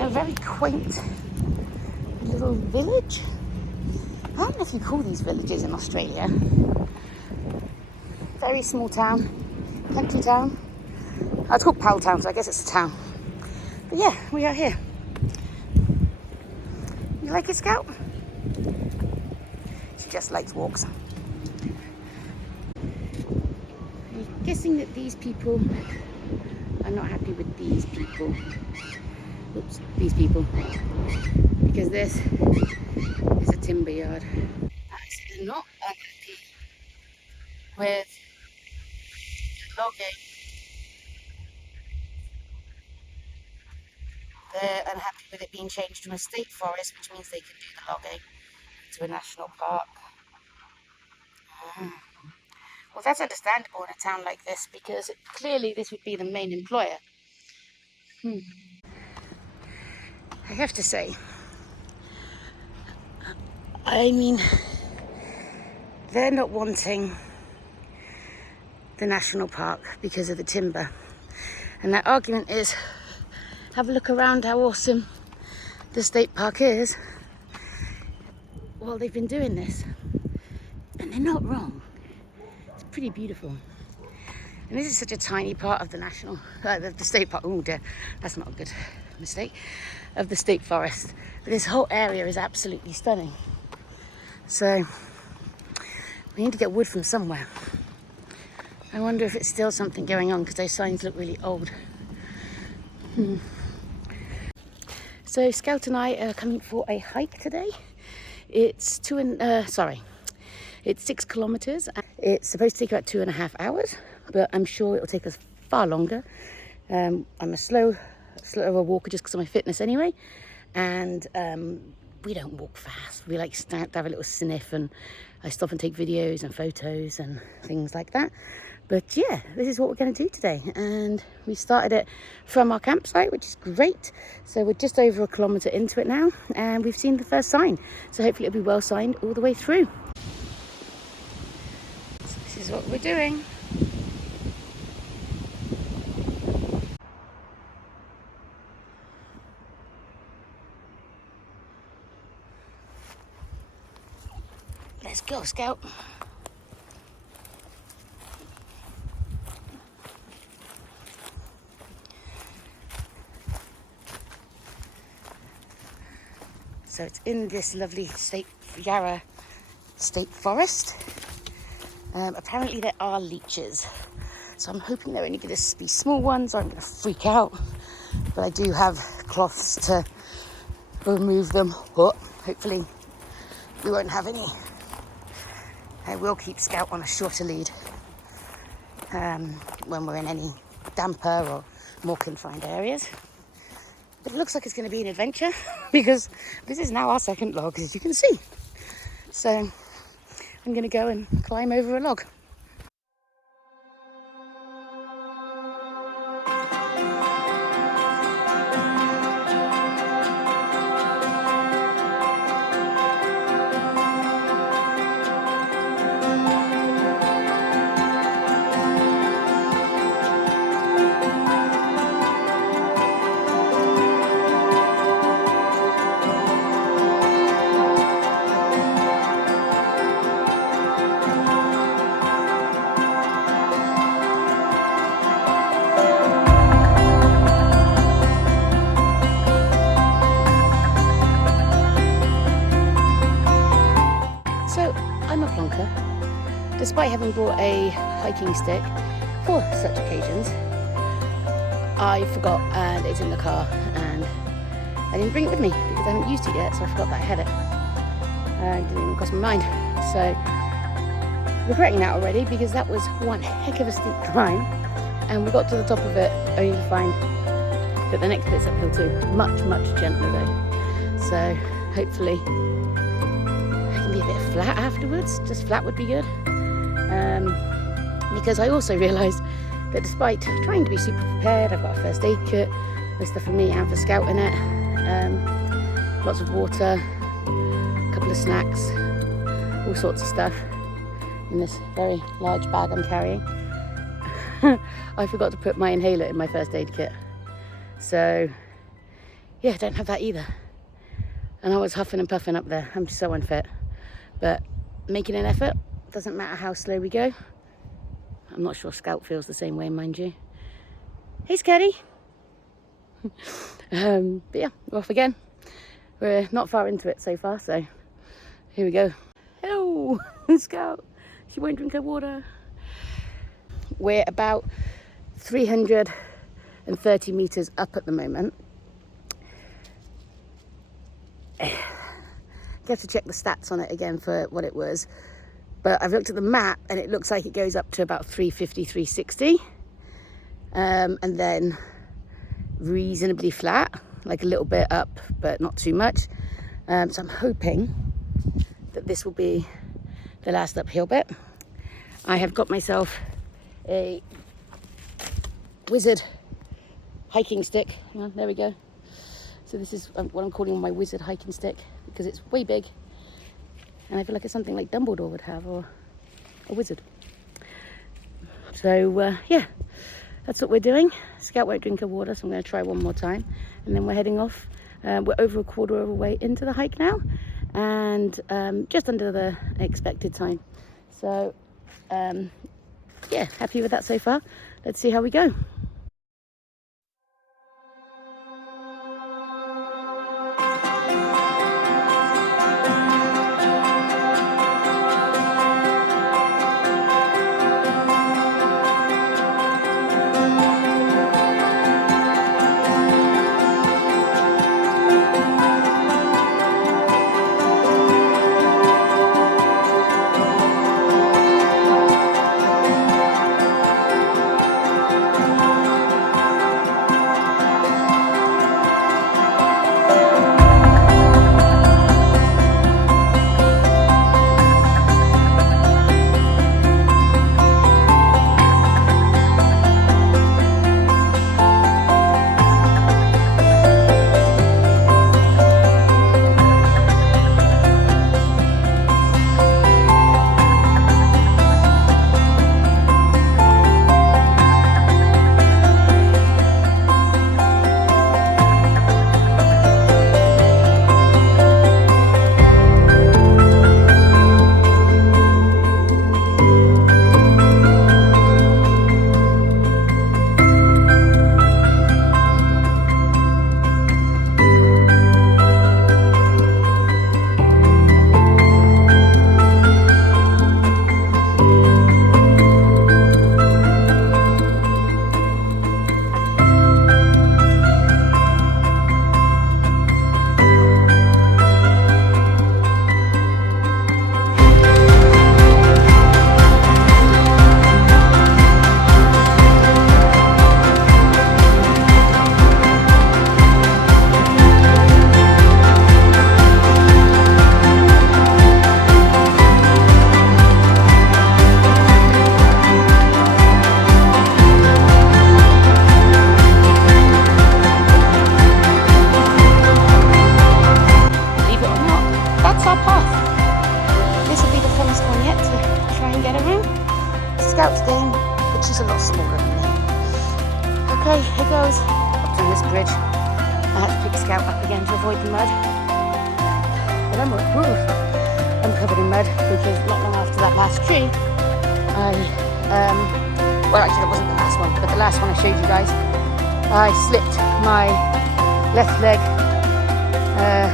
in a very quaint little village. I don't know if you call these villages in Australia. Very small town, country town. It's called Powelltown, so I guess it's a town. But yeah, we are here. You like it, Scout? She just likes walks. I'm guessing that these people are not happy with these people. Oops, these people. Because this is a timber yard. Actually, they're not unhappy with logging. They're unhappy with it being changed from a state forest, which means they can do the logging, to a national park. Well, that's understandable in a town like this, because clearly this would be the main employer. I have to say, I mean, they're not wanting the national park because of the timber. And that argument is, have a look around how awesome the state park is. Well, they've been doing this, and they're not wrong. It's pretty beautiful. And this is such a tiny part of the the state park. Oh dear, that's not a good mistake. Of the state forest. But this whole area is absolutely stunning. So we need to get wood from somewhere. I wonder if it's still something going on, because those signs look really old. So Scout and I are coming for a hike today. It's 6 kilometers. It's supposed to take about 2.5 hours, but I'm sure it'll take us far longer. I'm a slower walker just because of my fitness anyway, and we don't walk fast. We like to have a little sniff, and I stop and take videos and photos and things like that. But yeah, this is what we're going to do today, and we started it from our campsite, which is great. So we're just over 1 kilometre into it now, and we've seen the first sign, so hopefully it'll be well signed all the way through. So this is what we're doing. Let's go, Scout. So it's in this lovely Yarra State Forest. Apparently there are leeches. So I'm hoping they're only going to be small ones, or I'm going to freak out. But I do have cloths to remove them. But hopefully we won't have any. I will keep Scout on a shorter lead when we're in any damper or more confined areas. But it looks like it's going to be an adventure, because this is now our second log, as you can see. So I'm going to go and climb over a log. Despite having bought a hiking stick for such occasions, I forgot, and it's in the car, and I didn't bring it with me because I haven't used it yet, so I forgot that I had it. It didn't even cross my mind. So regretting that already, because that was one heck of a steep climb, and we got to the top of it only to find that the next bit's uphill too. Much, much gentler though. So hopefully I can be a bit flat afterwards. Just flat would be good. Because I also realised that despite trying to be super prepared, I've got a first aid kit with stuff for me and for Scout in it, lots of water, a couple of snacks, all sorts of stuff in this very large bag I'm carrying. I forgot to put my inhaler in my first aid kit. So yeah, don't have that either. And I was huffing and puffing up there. I'm so unfit. But making an effort, doesn't matter how slow we go. I'm not sure Scout feels the same way, mind you. Hey, Scotty. But yeah, we're off again. We're not far into it so far, so here we go. Hello, Scout. She won't drink her water. We're about 330 meters up at the moment. You have to check the stats on it again for what it was. But I've looked at the map and it looks like it goes up to about 350, 360. And then reasonably flat, like a little bit up, but not too much. So I'm hoping that this will be the last uphill bit. I have got myself a wizard hiking stick. Hang on, there we go. So this is what I'm calling my wizard hiking stick because it's way big. And I feel like it's something like Dumbledore would have, or a wizard. So yeah, that's what we're doing. Scout won't drink her water, so I'm going to try one more time. And then we're heading off. We're over a quarter of a way into the hike now. And just under the expected time. So yeah, happy with that so far. Let's see how we go. Scout's game, but she's a lot smaller than me. Okay, here goes. Up on this bridge. I had to pick Scout up again to avoid the mud. But I'm covered in mud because not long after that last tree, well actually it wasn't the last one, but the last one I showed you guys, I slipped my left leg,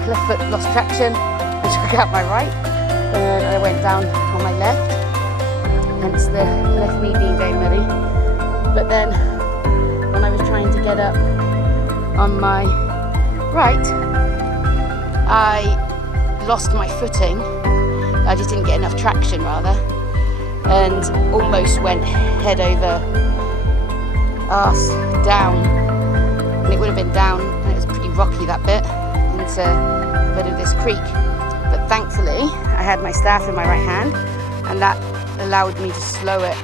left foot lost traction and took out my right, and I went down on my left, hence the left knee being very muddy. But then when I was trying to get up on my right, I lost my footing. I just didn't get enough traction rather, and almost went head over arse down, and it would have been down, and it was pretty rocky that bit, into a bit of this creek. But thankfully I had my staff in my right hand, and that allowed me to slow it